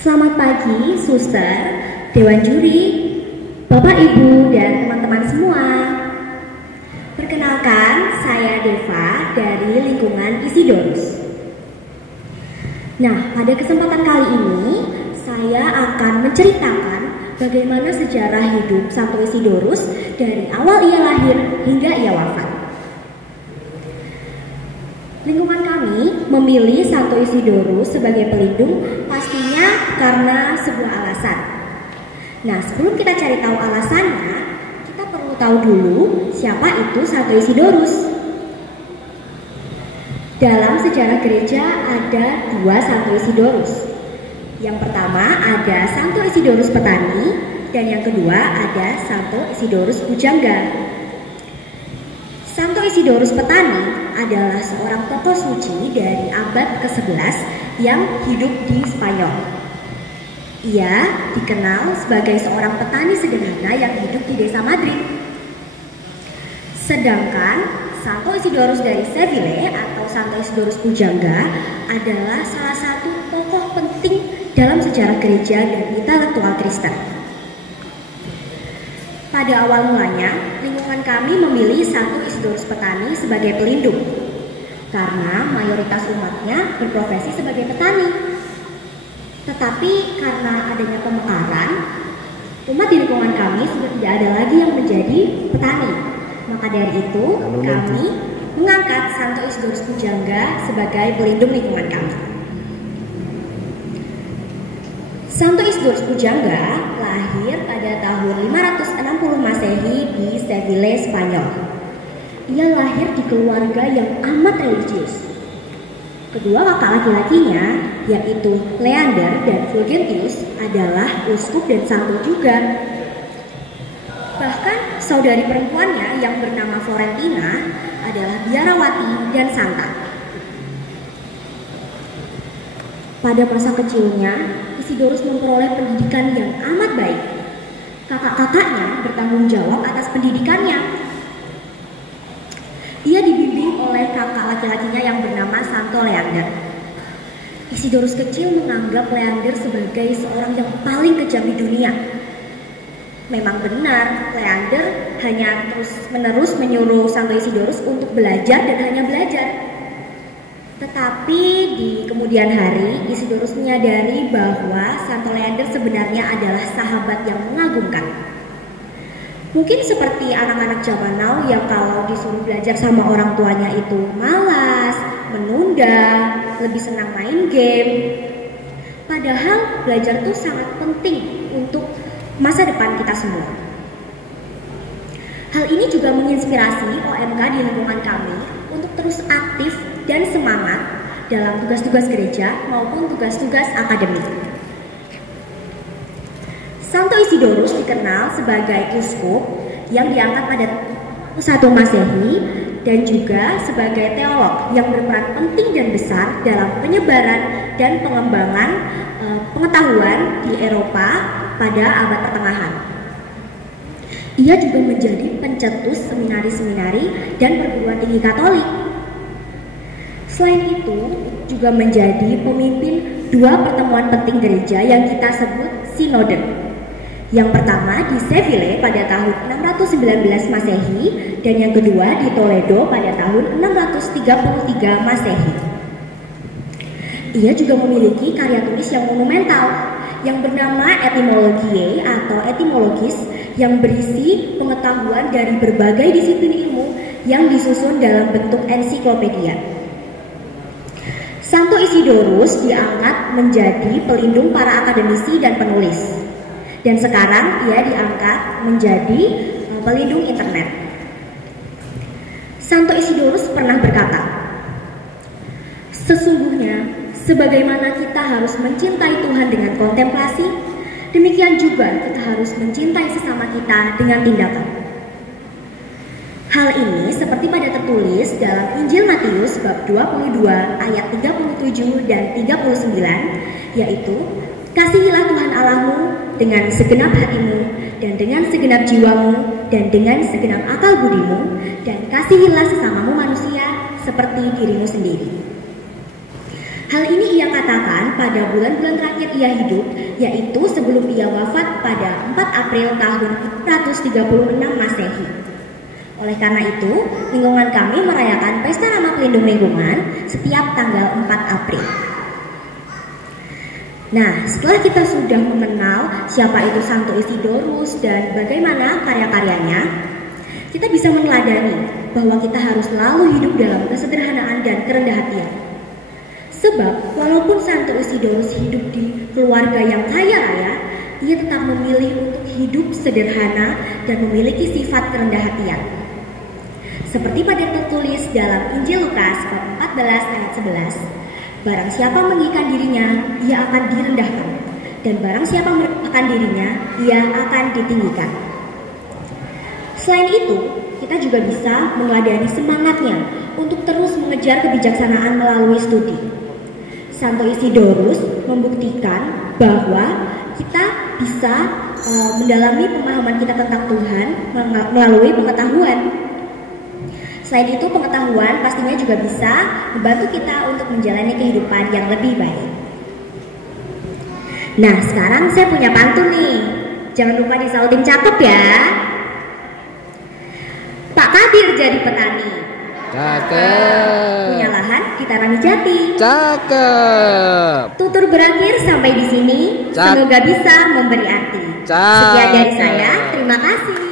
Selamat pagi, suster, dewan juri, bapak ibu, dan teman-teman semua. Perkenalkan, saya Deva dari lingkungan Isidorus. Nah, pada kesempatan kali ini, saya akan menceritakan bagaimana sejarah hidup Santo Isidorus dari awal ia lahir hingga ia wafat. Lingkungan kami memilih Santo Isidorus sebagai pelindung pastinya karena sebuah alasan. Nah, sebelum kita cari tahu alasannya, kita perlu tahu dulu siapa itu Santo Isidorus. Dalam sejarah gereja ada dua Santo Isidorus. Yang pertama ada Santo Isidorus Petani dan yang kedua ada Santo Isidorus Pujangga. Santo Isidorus Petani adalah seorang tokoh suci dari abad ke-11 yang hidup di Spanyol. Ia dikenal sebagai seorang petani sederhana yang hidup di desa Madrid. Sedangkan Santo Isidorus dari Seville atau Santo Isidorus Pujangga adalah salah satu tokoh penting dalam sejarah gereja dan intelektual Kristen. Pada awal mulanya, lingkungan kami memilih Santo Isidorus Petani sebagai pelindung karena mayoritas umatnya berprofesi sebagai petani. Tetapi karena adanya pemekaran, umat di lingkungan kami sudah tidak ada lagi yang menjadi petani. Maka dari itu, kami mengangkat Santo Isidorus Pujangga sebagai pelindung lingkungan kami. Santo Isidorus Pujangga lahir pada tahun 560 Masehi di Seville, Spanyol. Ia lahir di keluarga yang amat religius. Kedua kakak laki-lakinya, yaitu Leander dan Fulgentius, adalah uskup dan santo juga. Bahkan saudari perempuannya yang bernama Florentina adalah biarawati dan santa. Pada masa kecilnya, Isidorus memperoleh pendidikan yang amat baik. Kakak-kakaknya bertanggung jawab atas pendidikannya. Ia dibimbing oleh kakak laki-lakinya yang bernama Santo Leander. Isidorus kecil menganggap Leander sebagai seorang yang paling kejam di dunia. Memang benar, Leander hanya terus-menerus menyuruh Santo Isidorus untuk belajar dan hanya belajar. Tetapi di kemudian hari, Isidorus menyadari bahwa Santo Leander sebenarnya adalah sahabat yang mengagumkan. Mungkin seperti anak-anak zaman now yang kalau disuruh belajar sama orang tuanya itu malas, menunda, lebih senang main game. Padahal belajar itu sangat penting untuk masa depan kita semua. Hal ini juga menginspirasi OMK di lingkungan kami untuk terus aktif dan semangat dalam tugas-tugas gereja maupun tugas-tugas akademik. Santo Isidorus dikenal sebagai uskup yang diangkat pada 1 Masehi dan juga sebagai teolog yang berperan penting dan besar dalam penyebaran dan pengembangan pengetahuan di Eropa pada abad pertengahan. Ia juga menjadi pencetus seminari-seminari dan perguruan tinggi Katolik. Selain itu, juga menjadi pemimpin dua pertemuan penting gereja yang kita sebut sinode. Yang pertama di Seville pada tahun 619 Masehi dan yang kedua di Toledo pada tahun 633 Masehi. Ia juga memiliki karya tulis yang monumental yang bernama Etymologiae atau Etimologis yang berisi pengetahuan dari berbagai disiplin ilmu yang disusun dalam bentuk ensiklopedia. Santo Isidorus diangkat menjadi pelindung para akademisi dan penulis. Dan sekarang ia diangkat menjadi pelindung internet. Santo Isidorus pernah berkata, "Sesungguhnya, sebagaimana kita harus mencintai Tuhan dengan kontemplasi, demikian juga kita harus mencintai sesama kita dengan tindakan." Hal ini seperti pada tertulis dalam Injil Matius bab 22 ayat 37 dan 39, yaitu, "Kasihilah Tuhan Allahmu dengan segenap hatimu dan dengan segenap jiwamu dan dengan segenap akal budimu, dan kasihilah sesamamu manusia seperti dirimu sendiri." Hal ini ia katakan pada bulan-bulan terakhir ia hidup, yaitu sebelum ia wafat pada 4 April tahun 436 Masehi. Oleh karena itu, lingkungan kami merayakan Pesta Nama Pelindung Lingkungan setiap tanggal 4 April. Nah, setelah kita sudah mengenal siapa itu Santo Isidorus dan bagaimana karya-karyanya, kita bisa meneladani bahwa kita harus selalu hidup dalam kesederhanaan dan kerendah hatian. Sebab, walaupun Santo Isidorus hidup di keluarga yang kaya raya, ia tetap memilih untuk hidup sederhana dan memiliki sifat kerendah hatian. Seperti pada tertulis dalam Injil Lukas bab 14 ayat 11, barang siapa meninggikan dirinya, ia akan direndahkan, dan barang siapa merendahkan dirinya, ia akan ditinggikan. Selain itu, kita juga bisa meneladani semangatnya untuk terus mengejar kebijaksanaan melalui studi. Santo Isidorus membuktikan bahwa kita bisa mendalami pemahaman kita tentang Tuhan melalui pengetahuan. Selain itu, pengetahuan pastinya juga bisa membantu kita untuk menjalani kehidupan yang lebih baik. Nah, sekarang saya punya pantun nih. Jangan lupa disautin cakep ya. Pak Kadir jadi petani. Cakep. Punya lahan di Tarani Jati. Cakep. Tutur berakhir sampai di sini. Semoga bisa memberi arti. Sekian dari saya. Terima kasih.